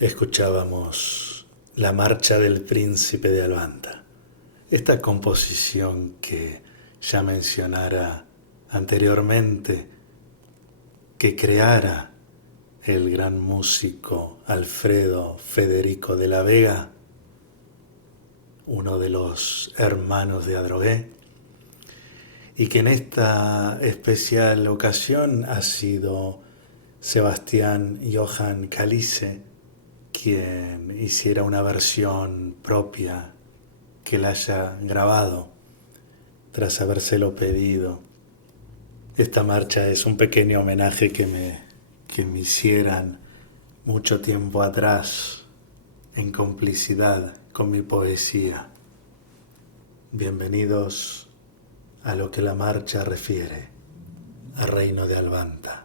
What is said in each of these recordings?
Escuchábamos La Marcha del Príncipe de Albanta, esta composición que ya mencionara anteriormente, que creara el gran músico Alfredo Federico de la Vega, uno de los hermanos de Adrogué, y que en esta especial ocasión ha sido Sebastián Johann Calice quien hiciera una versión propia, que la haya grabado tras habérselo pedido. Esta marcha es un pequeño homenaje que me hicieran mucho tiempo atrás en complicidad con mi poesía. Bienvenidos a lo que la marcha refiere, a Reino de Albanta.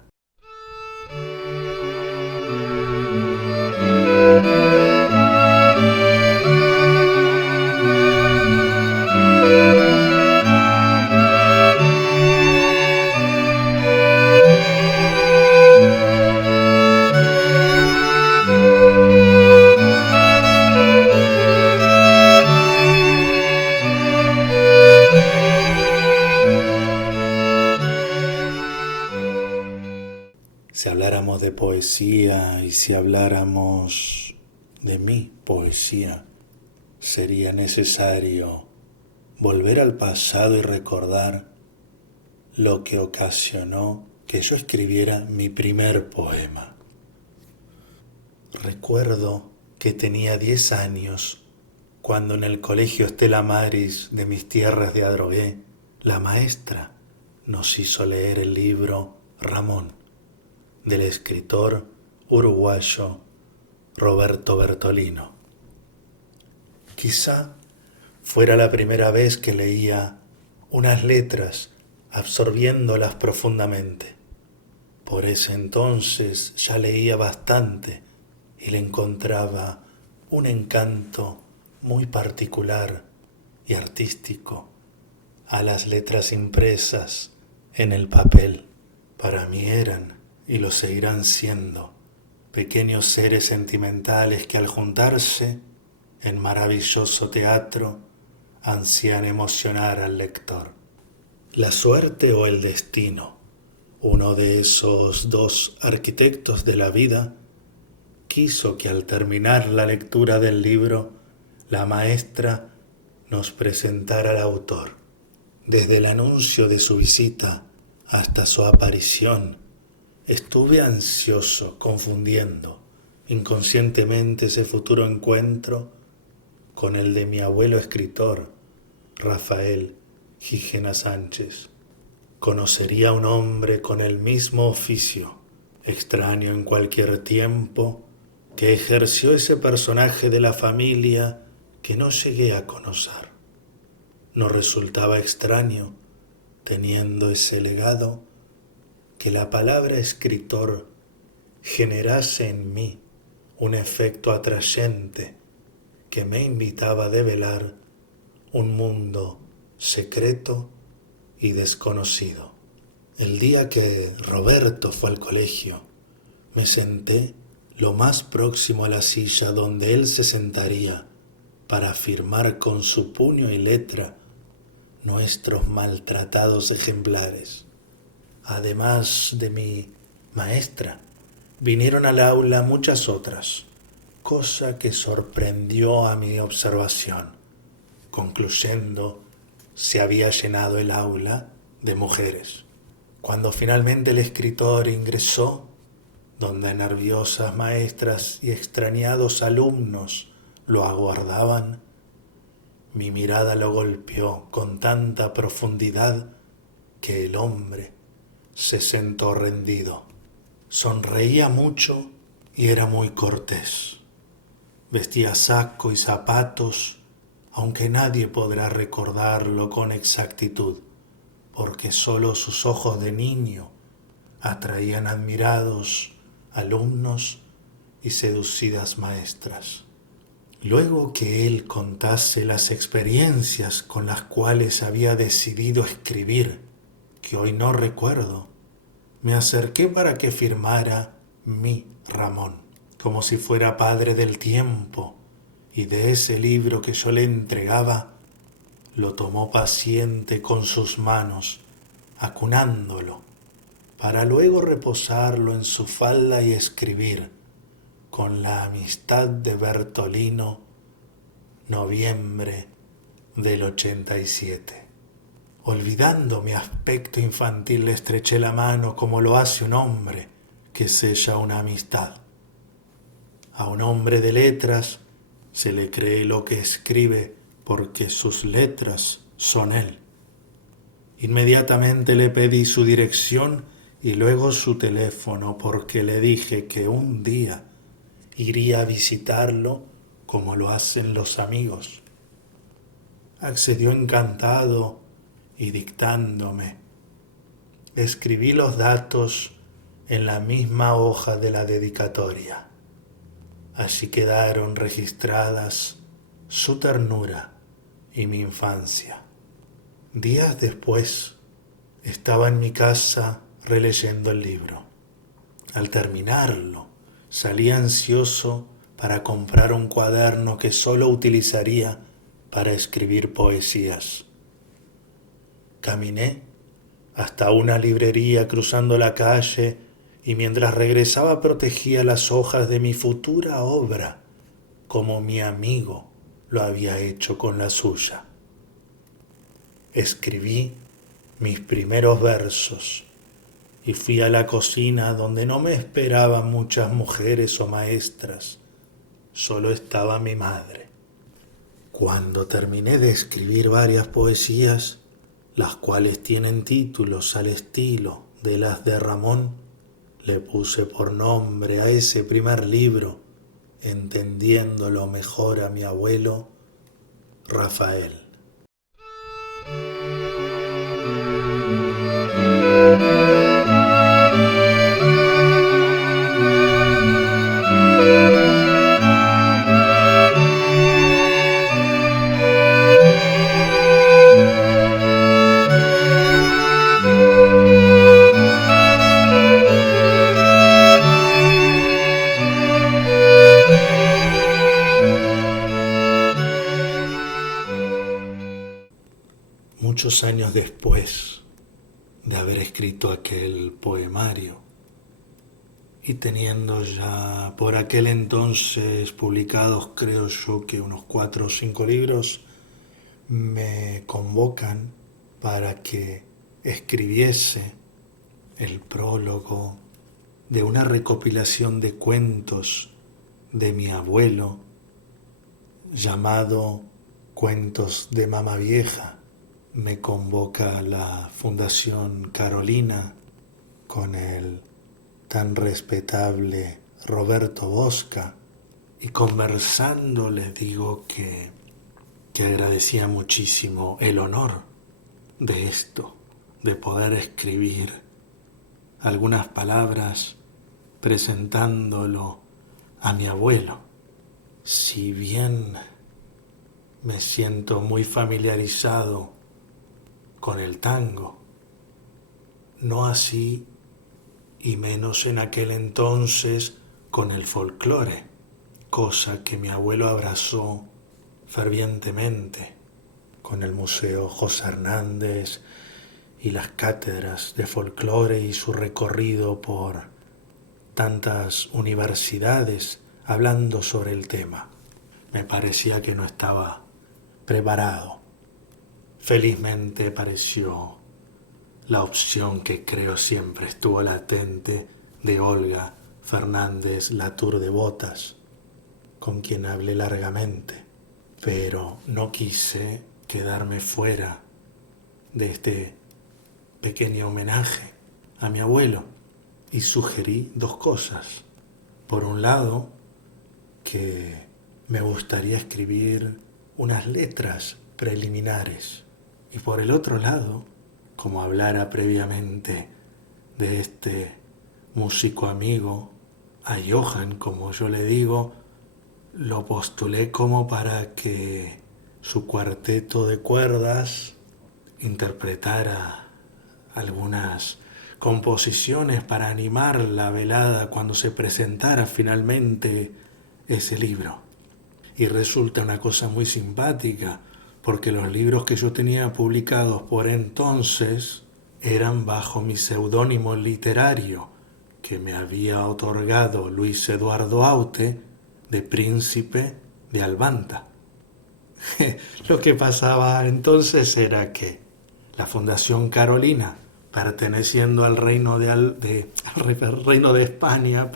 Si habláramos de poesía y si habláramos de mi poesía, sería necesario volver al pasado y recordar lo que ocasionó que yo escribiera mi primer poema. Recuerdo que tenía 10 años cuando en el colegio Stella Maris de mis tierras de Adrogué, la maestra nos hizo leer el libro Ramón, del escritor uruguayo Roberto Bertolino. Quizá fuera la primera vez que leía unas letras absorbiéndolas profundamente. Por ese entonces ya leía bastante y le encontraba un encanto muy particular y artístico a las letras impresas en el papel. Para mí eran, y lo seguirán siendo, pequeños seres sentimentales que al juntarse en maravilloso teatro ansían emocionar al lector. La suerte o el destino, uno de esos dos arquitectos de la vida, quiso que al terminar la lectura del libro, la maestra nos presentara al autor. Desde el anuncio de su visita hasta su aparición, estuve ansioso, confundiendo inconscientemente ese futuro encuentro con el de mi abuelo escritor, Rafael Gijena Sánchez. Conocería a un hombre con el mismo oficio, extraño en cualquier tiempo, que ejerció ese personaje de la familia que no llegué a conocer. No resultaba extraño, teniendo ese legado, que la palabra escritor generase en mí un efecto atrayente que me invitaba a develar un mundo secreto y desconocido. El día que Roberto fue al colegio, me senté lo más próximo a la silla donde él se sentaría para firmar con su puño y letra nuestros maltratados ejemplares. Además de mi maestra, vinieron al aula muchas otras, cosa que sorprendió a mi observación. Concluyendo, se había llenado el aula de mujeres. Cuando finalmente el escritor ingresó, donde nerviosas maestras y extrañados alumnos lo aguardaban, mi mirada lo golpeó con tanta profundidad que el hombre se sentó rendido. Sonreía mucho y era muy cortés. Vestía saco y zapatos, aunque nadie podrá recordarlo con exactitud, porque solo sus ojos de niño atraían admirados alumnos y seducidas maestras. Luego que él contase las experiencias con las cuales había decidido escribir, que hoy no recuerdo, me acerqué para que firmara mi Ramón. como si fuera padre del tiempo, y de ese libro que yo le entregaba, lo tomó paciente con sus manos, acunándolo, para luego reposarlo en su falda y escribir, con la amistad de Bertolino, noviembre del 87. Olvidando mi aspecto infantil, le estreché la mano como lo hace un hombre que sella una amistad. A un hombre de letras se le cree lo que escribe porque sus letras son él. Inmediatamente le pedí su dirección y luego su teléfono porque le dije que un día iría a visitarlo como lo hacen los amigos. Accedió encantado y dictándome. Escribí los datos en la misma hoja de la dedicatoria. Allí quedaron registradas su ternura y mi infancia. Días después estaba en mi casa releyendo el libro. Al terminarlo, salí ansioso para comprar un cuaderno que solo utilizaría para escribir poesías. Caminé hasta una librería cruzando la calle y mientras regresaba protegía las hojas de mi futura obra como mi amigo lo había hecho con la suya. Escribí mis primeros versos y fui a la cocina donde no me esperaban muchas mujeres o maestras, solo estaba mi madre. Cuando terminé de escribir varias poesías, las cuales tienen títulos al estilo de las de Ramón, le puse por nombre a ese primer libro, entendiéndolo mejor a mi abuelo, Rafael. Muchos años después de haber escrito aquel poemario y teniendo ya por aquel entonces publicados, creo yo que unos 4 o 5 libros, me convocan para que escribiese el prólogo de una recopilación de cuentos de mi abuelo llamado Cuentos de Mama Vieja. Me convoca la Fundación Carolina con el tan respetable Roberto Bosca y conversando les digo que agradecía muchísimo el honor de esto, de poder escribir algunas palabras presentándolo a mi abuelo. Si bien me siento muy familiarizado con el tango, no así y menos en aquel entonces con el folclore, cosa que mi abuelo abrazó fervientemente con el Museo José Hernández y las cátedras de folclore y su recorrido por tantas universidades hablando sobre el tema. Me parecía que no estaba preparado. Felizmente apareció la opción que creo siempre estuvo latente de Olga Fernández Latour de Botas, con quien hablé largamente, pero no quise quedarme fuera de este pequeño homenaje a mi abuelo y sugerí 2 cosas. Por un lado, que me gustaría escribir unas letras preliminares y por el otro lado, como hablara previamente de este músico amigo, a Johann, como yo le digo, lo postulé como para que su cuarteto de cuerdas interpretara algunas composiciones para animar la velada cuando se presentara finalmente ese libro. Y resulta una cosa muy simpática, porque los libros que yo tenía publicados por entonces eran bajo mi seudónimo literario que me había otorgado Luis Eduardo Aute, de Príncipe de Albanta. Lo que pasaba entonces era que la Fundación Carolina, perteneciendo al reino reino de España,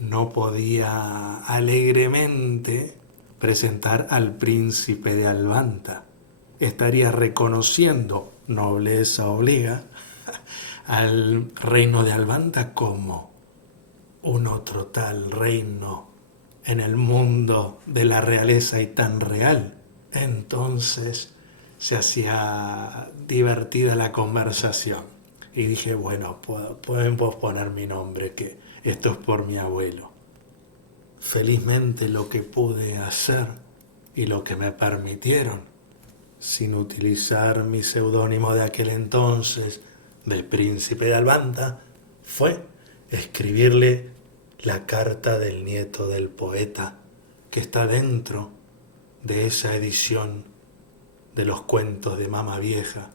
no podía alegremente presentar al príncipe de Albanta. Estaría reconociendo, nobleza obliga, al reino de Albanta como un otro tal reino en el mundo de la realeza y tan real. Entonces se hacía divertida la conversación y dije, bueno, pueden posponer mi nombre, que esto es por mi abuelo. Felizmente lo que pude hacer y lo que me permitieron, sin utilizar mi seudónimo de aquel entonces, del Príncipe de Albanta, fue escribirle la carta del nieto del poeta que está dentro de esa edición de los cuentos de Mama Vieja,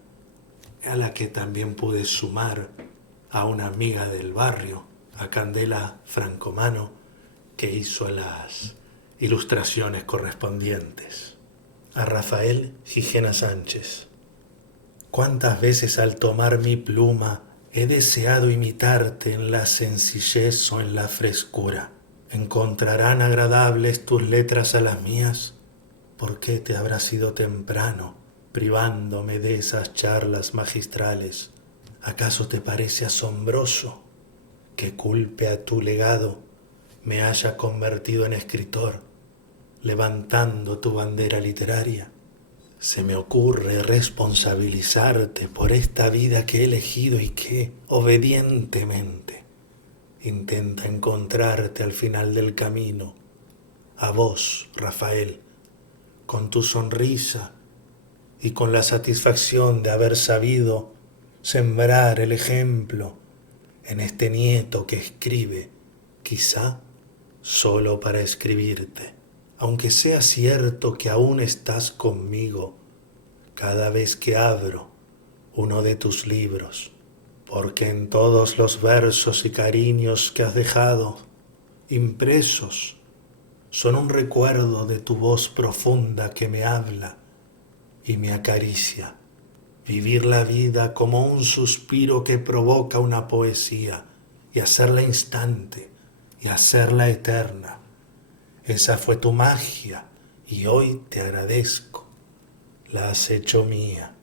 a la que también pude sumar a una amiga del barrio, a Candela Francomano, que hizo las ilustraciones correspondientes, a Rafael Gijena Sánchez. ¿Cuántas veces al tomar mi pluma he deseado imitarte en la sencillez o en la frescura? ¿Encontrarán agradables tus letras a las mías? ¿Por qué te habrás ido temprano, privándome de esas charlas magistrales? ¿Acaso te parece asombroso que culpe a tu legado me haya convertido en escritor, levantando tu bandera literaria? Se me ocurre responsabilizarte por esta vida que he elegido y que, obedientemente, intenta encontrarte al final del camino. A vos, Rafael, con tu sonrisa y con la satisfacción de haber sabido sembrar el ejemplo en este nieto que escribe, quizá solo para escribirte, aunque sea cierto que aún estás conmigo cada vez que abro uno de tus libros, porque en todos los versos y cariños que has dejado impresos son un recuerdo de tu voz profunda que me habla y me acaricia. Vivir la vida como un suspiro que provoca una poesía y hacerla instante y hacerla eterna. Esa fue tu magia y hoy te agradezco. La has hecho mía.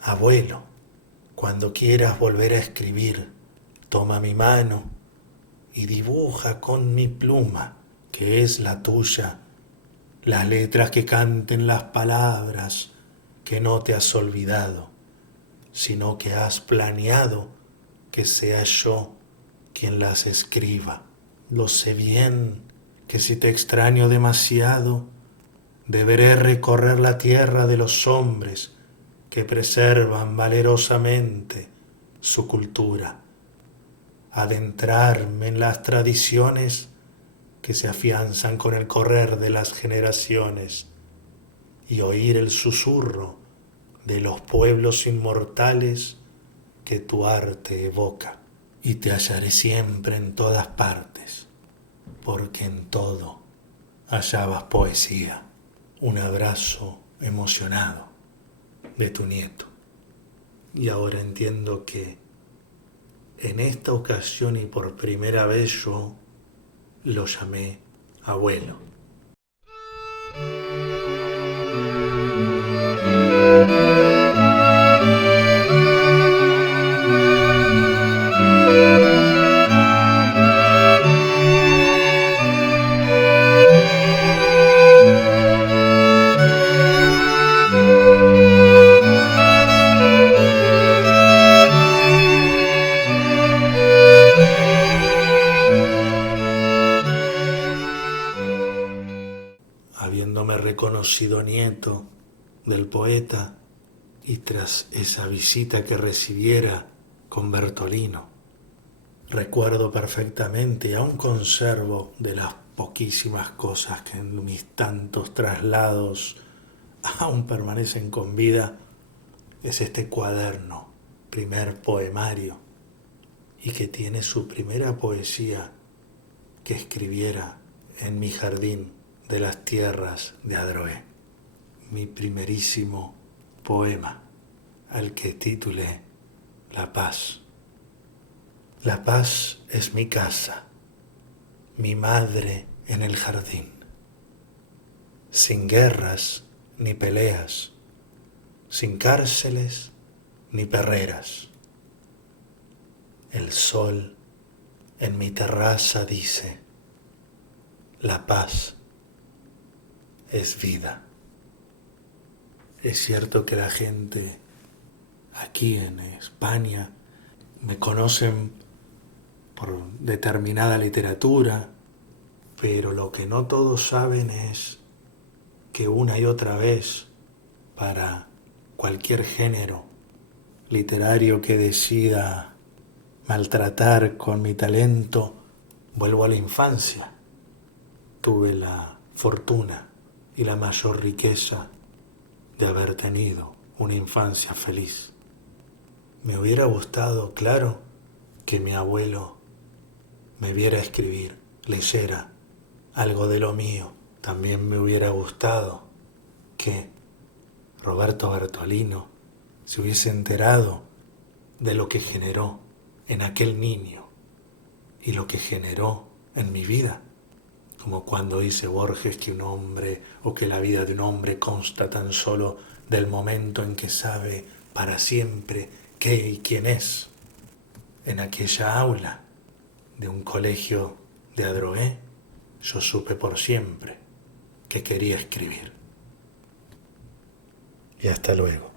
Abuelo, cuando quieras volver a escribir, toma mi mano y dibuja con mi pluma, que es la tuya, las letras que canten las palabras que no te has olvidado, sino que has planeado que sea yo quien las escriba. Lo sé bien que si te extraño demasiado, deberé recorrer la tierra de los hombres que preservan valerosamente su cultura, adentrarme en las tradiciones que se afianzan con el correr de las generaciones y oír el susurro de los pueblos inmortales que tu arte evoca. Y te hallaré siempre en todas partes, porque en todo hallabas poesía. Un abrazo emocionado de tu nieto. Y ahora entiendo que en esta ocasión y por primera vez yo lo llamé abuelo. Habiéndome reconocido nieto del poeta y tras esa visita que recibiera con Bertolino. Recuerdo perfectamente y aún conservo de las poquísimas cosas que en mis tantos traslados aún permanecen con vida, es este cuaderno, primer poemario, y que tiene su primera poesía que escribiera en mi jardín de las tierras de Adroé. Mi primerísimo poema, al que titulé La Paz. La paz es mi casa, mi madre en el jardín, sin guerras ni peleas, sin cárceles ni perreras. El sol en mi terraza dice, la paz es vida. Es cierto que la gente aquí en España me conocen por determinada literatura, pero lo que no todos saben es que una y otra vez, para cualquier género literario que decida maltratar con mi talento, vuelvo a la infancia. Tuve la fortuna y la mayor riqueza de haber tenido una infancia feliz. Me hubiera gustado, claro, que mi abuelo me viera escribir, leyera algo de lo mío. También me hubiera gustado que Roberto Bertolino se hubiese enterado de lo que generó en aquel niño y lo que generó en mi vida, como cuando dice Borges que un hombre o que la vida de un hombre consta tan solo del momento en que sabe para siempre qué y quién es. En aquella aula de un colegio de Adroé, yo supe por siempre que quería escribir. Y hasta luego.